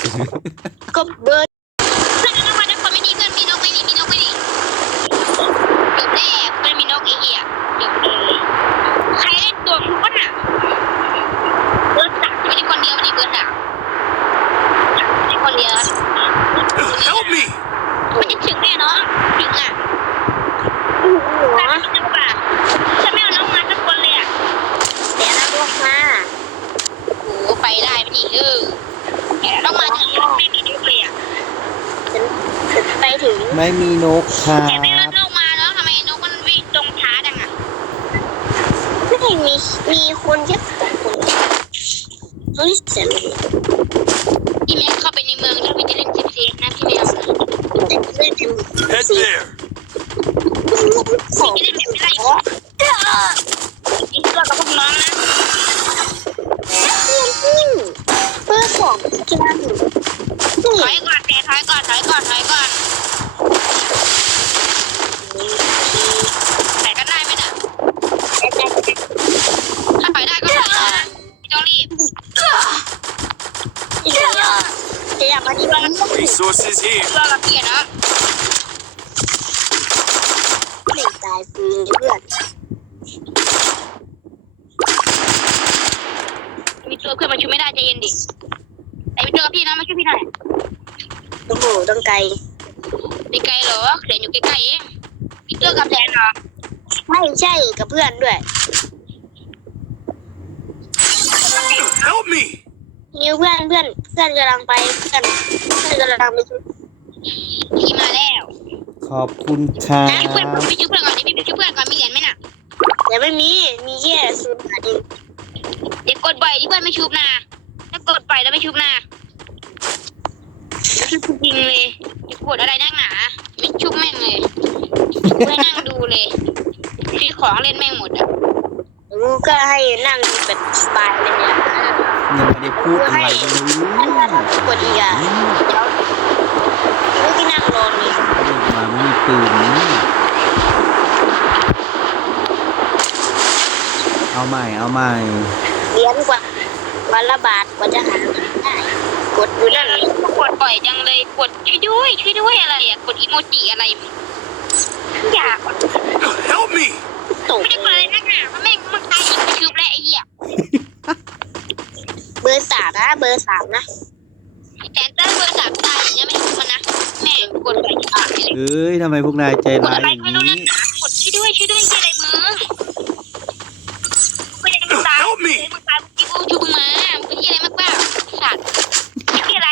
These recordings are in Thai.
ก็เบิร์ดเพื่อนน้องมาทุกคนไม่ดีเพื่อนมีนกไม่ดีมีนกไม่ดีจบแน่เพื่อนมีนกไอ้เหี้ยจบเลยใครเล่นตัวชุบน่ะเบิร์ดสามไม่ได้คนเดียวไม่ได้เบิร์ดสามไม่ได้คนเดียว Help me! มันจะถึงแน่น้องถึงอ่ะหัวถ้าไม่เอาป่ะถ้าไม่เอาน้องมาสักคนเลยอ่ะแต่ละพวกมาโอ้ไปได้ไม่ดีต้องมาถึงไม่มีนกเลยอ่ะฉันไปถึงไม่มีนกครัแต่ไม่รบถลงมาแล้วทำไมนกมันวิ่งตรงช้าจังอ่ะไม่มีคนแค่2 คนเฮ้ยเสียงพี่แม็กเข้าไปในเมืองถ้าพี่จะเล่น10 เซนนะพี่แม็กแต่เล่น Head there! ของพี่เล่นแบบไม่ไล่อีกตัวกับพวกน้องนะเพื่อของกินถอยก่อนแต่ถอยก่อนถอยก่อนถอยก่อนแต่ก็ได้ไหมน่ะถ้าถอยได้ก็ถอยนะไม่ต้องรีบจะอยากมาที่บ้าน Resources here. รอกับพี่เนาะตายฟรีเพื่อนมีตัวเพื่อนมาช่วยไม่ได้ใจเย็นดิแต่มีตัวกับพี่นะมาช่วยพี่หน่อยโอ้โหต้องไกลไม่ไกลหรอแสนอยู่ใกล้ๆเองมีตัวกับแสนเหรอไม่ใช่กับเพื่อนด้วย Help me! นิวเพื่อนกำลังไปเพื่อนกำลังไปช่วยพี่มาแล้วขอบคุณครัช่วยเพื่อนบพี่ช่วยเพื่อนก่อนดิพี่ช่วยเพื่อนก่อนมีเหรียญไหมน่ะแต่ไม่มีแค่0 บาทเองเดี๋ยวกดบ่อยที่เพื่อนไม่ชุบนะถ้ากดบ่อยแล้วไม่ชุบนะจริงเลยจะกดอะไรนักหนาไม่ชุบแม่งเลยไม่นั่งดูเลยซื้อของเล่นแม่งหมดอ่ะกูก็ให้นั่งแบบสบายเลยเนี่ยยังไม่ได้พูดอะไรเลยกดอีกอ่ะเดี๋ยวกูที่นั่งรอนี่ลูกมาไม่มีปืนนี่เอาใหม่เหรียญกว่าวันละบาทกว่าจะหาได้กดอยู่นั่นกดบ่อยจังเลยกดช่วยด้วยอะไรอ่ะกดอีโมจิอะไรอยาก Help me! ตกไม่ได้กดอะไรนักหนาเพราะแม่งมันตายอีกไม่ชุบแล้วไอ้เหี้ยเบอร์ 3นะเบอร์ 3นะแต่เตอร์เบอร์3ตายอย่างเงี้ยไม่ชุบมันนะแม่งกดบ่อยจังเลยเอ้ยทำไมพวกนายใจกดร้ายอะไรอย่างไม่รู้นันี้กหนากดช่วยด้วยที่อะไรมึงกูยังตายมึงตายมึงชูมึงมามึงที่อะไรมากเปล่าสัตว์ที่อะไร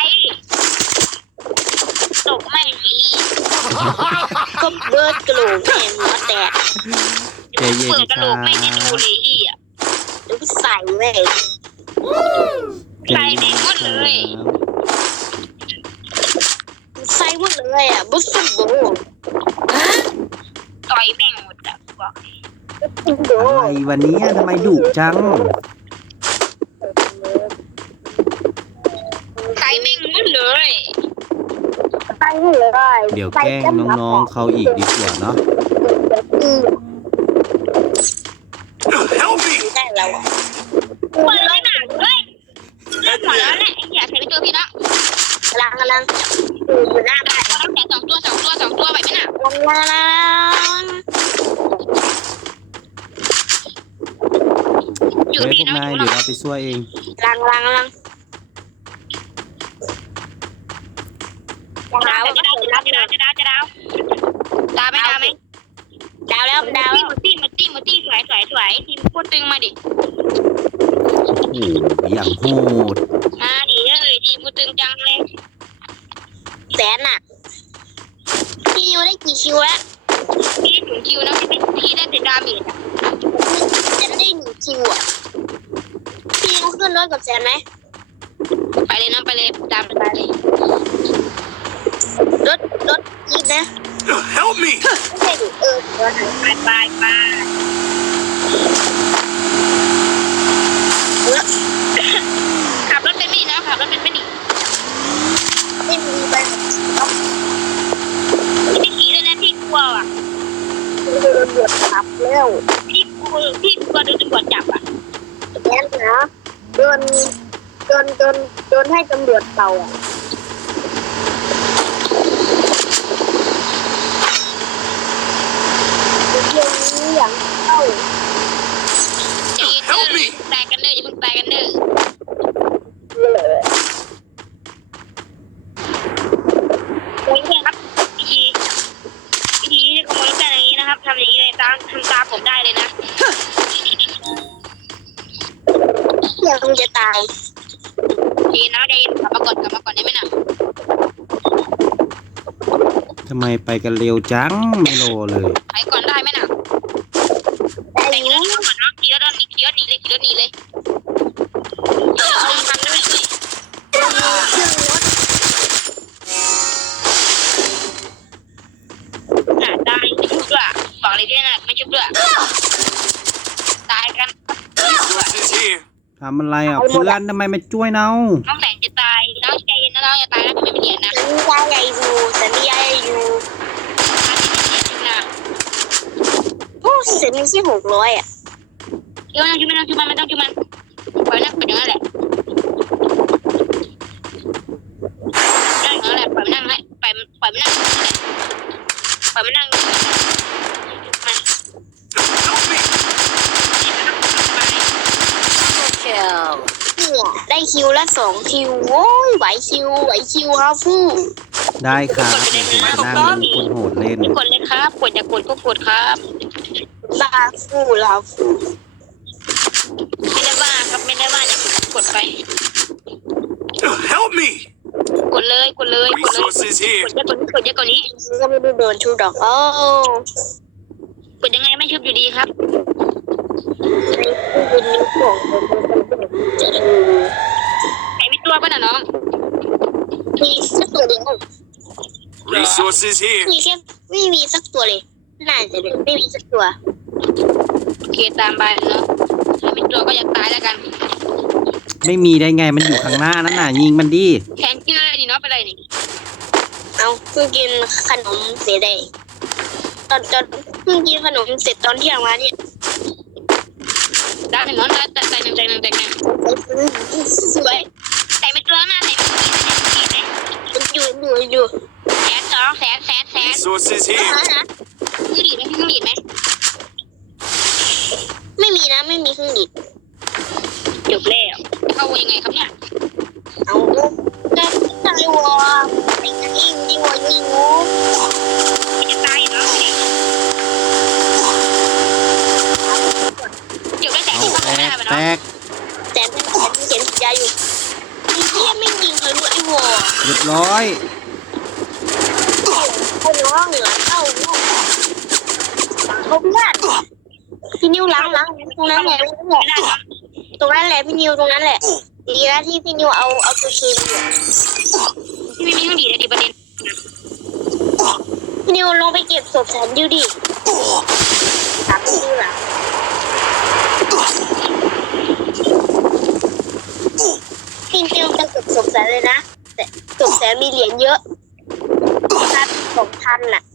ตกแม่งอีก็เบอร์กระโหลกแม่งหัวแตกใจเย็นเปิดกคระโหลรับกแม่งให้ดูเลยที่อ่ะแล้วก็ใส่แม่งใส่แม่งหมดเลยใส่หมดเลยอ่ะบุษโบต่อยแม่งหมดอ่ะบอกบุษโบอะไรวันนี้ทำไมดุจังใส่แม่งหมดเลยใส่หมดเลยเดี๋ยวแกล้งน้องๆเขาอีกดีกว่าเนาะ Help me! ได้แล้วอ่ะปวดเลยหนักเฮ้ยเล่นหัวแล้วแหละไอ้เหี้ยใส่ไปตัวพี่นะกำลังอยู่หน้าบ้านแต่2 ตัวไปไหมน่ะลังอยู่เฮ้ยพี่พวกนะนายอยู่เดี๋ยวนะเราไปช่วยเองลังดาวไหมดาวแล้วหมดตี้สวยทีมพูดตึงมาดิโอ้โหอย่างโหดมาดิทีมพูดตึงจังเลยแสนอ่ะพี่ยูได้กี่คิวแล้วพี่ถึงคิวนะพี่ได้แต่ดาเมจอ่ะแสนได้1 คิวอ่ะพี่ยูขึ้นรถกับแสนไหมไปเลยนะไปเลยตามไปเลยรถยิงนะ Help me! ไม่ใช่ดิรถไปขับรถเป็นไม่ดีนะขับรถเป็นไม่ดีไม่มีไปพี่ขี่เลยนะพี่กลัวอ่ะโดนตำรวจจับแล้วพี่กลัวโดนตำรวจจับอ่ะแสนนะโดนให้ตำรวจเป่าอ่ะอย่างนี้อย่างเข้าใจเย็นเด้อตายกันเด้ออย่าเพิ่งตายกันเด้อโอ้ยครับวิธีขโมยกันอย่างนี้นะครับทำอย่างนี้เลยทำตามผมได้เลยนะยังจะตายใจเย็นนะใจเย็นกลับมาก่อนได้ไหมน่ะทำไมไปกันเร็วจังไม่รอเลยไปก่อนได้ไหมน่ะได้แต่อเดี๋ยู่ยวก่อนนะขี่รถหนีเลยเอาทำได้ไหมน่ะตายไม่ชุบด้วยบอกเลยด้วยนะไม่ชุบด้วยตายกัน Resources here. ทำอะไรอ่ะเพื่อนทำไมไม่ช่วยเราน้องแสงจะตายน้องใจเย็นนะน้องอย่าตายนะไม่มีเหรียญนะสัญญาอยู่นะโอ้เสร็จมีที่600อ่ะเดี๋ยวไม่ต้องจุมันปล่อยนั่งเป็นอย่างนั้นแหละนั่งอย่างนั้นแหละปล่อยมันนั่งให้ปล่อยมันนั่งปล่อยมันนั่ง Help me. เนี่ยได้คิวละ2 คิวโว้ยไหวคิวครับฟู่ได้ครับเดี๋ยวผมจะนั่งดูคนโหดเล่นไม่กดเลยครับกดอย่ากดก็กดครับลาฟู่ไม่ได้ว่าครับไม่ได้ว่าอย่ากดไป Help me. กดเลย Resources ก here. ดเยอะกว่านี้ก็ไม่ได้โดนชูดอกโอ้กดยังไงไม่ชุบอยู่ดีครับเป็นนิ้วโป่งจะดูไอ้มีตัวป่ะน่ะน้องมีสักตัวเดียว Resources here. มีแค่ไม่มีสักตัวเลยน่าจะไม่มีสักตัวโอเคตามไปเนาะถ้ามีตัวก็อย่าตายแล้วกันไม่มีได้ไงมันอยู่ข้างหน้านั่นน่ะยิงมันดิแขนเจอนี่เนาะไปเลยนี่เอาเพิ่งกินขนมเสร็จเลยตอนเพิ่งกินขนมเสร็จตอนเที่ยงมาเนี่ยได้หนึ่งน้องได้ใจหนึ่งสวยใส่ไม่ตัวหน้าใส่ไม่อยู่แสนสองแสน Resources here. พี่หลีดไหมไม่มีนะไม่มีเครื่องดิบจบแล้วเข้ายังไงครับเนี่ยเอาได้ได้วอไอ้กันยิงยิงวอยิงงูไม่จะตายเนาะจบได้แสนเอาที่ก็แตไม่ได้กไปแตเนาะกแต่เป็นเขียนยาอยู่ไอ้เหี้ยไม่ยิงทะลุไอ้วอเรียบร้อยเข้าน้องเหนือเข้าน้องเขาเพื่อนพี่นิวล้างตรงนั้นแหละไม่ได้เนาะตรงนั้นแหละพี่นิวตรงนั้นแหละดีนะที่พี่นิวเอาตัวเคมีที่ไม่มีเครื่องดีเลยดิประเด็นพี่นิวลงไปเก็บศพแสนดิวดิถามพี่นิวหลังพี่นิวจะเก็บศพแสนเลยนะแต่ศพแสนมีเหรียญเยอะพัน2,000น่ะ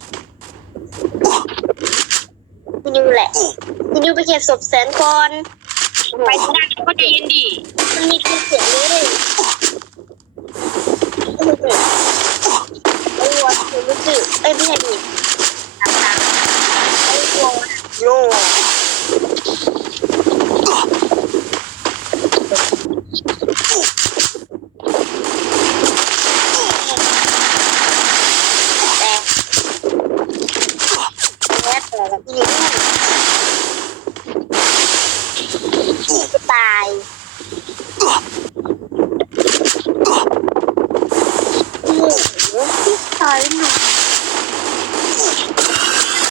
พี่นิวแหละพี่นิวไปเก็บศพแสนก่อนไปได้ก็ใจเย็นดิมันมีตัวเสียงเลยไอ้วัวคือรู้สึกไม่ใช่ดิต่างๆไอ้วัวโล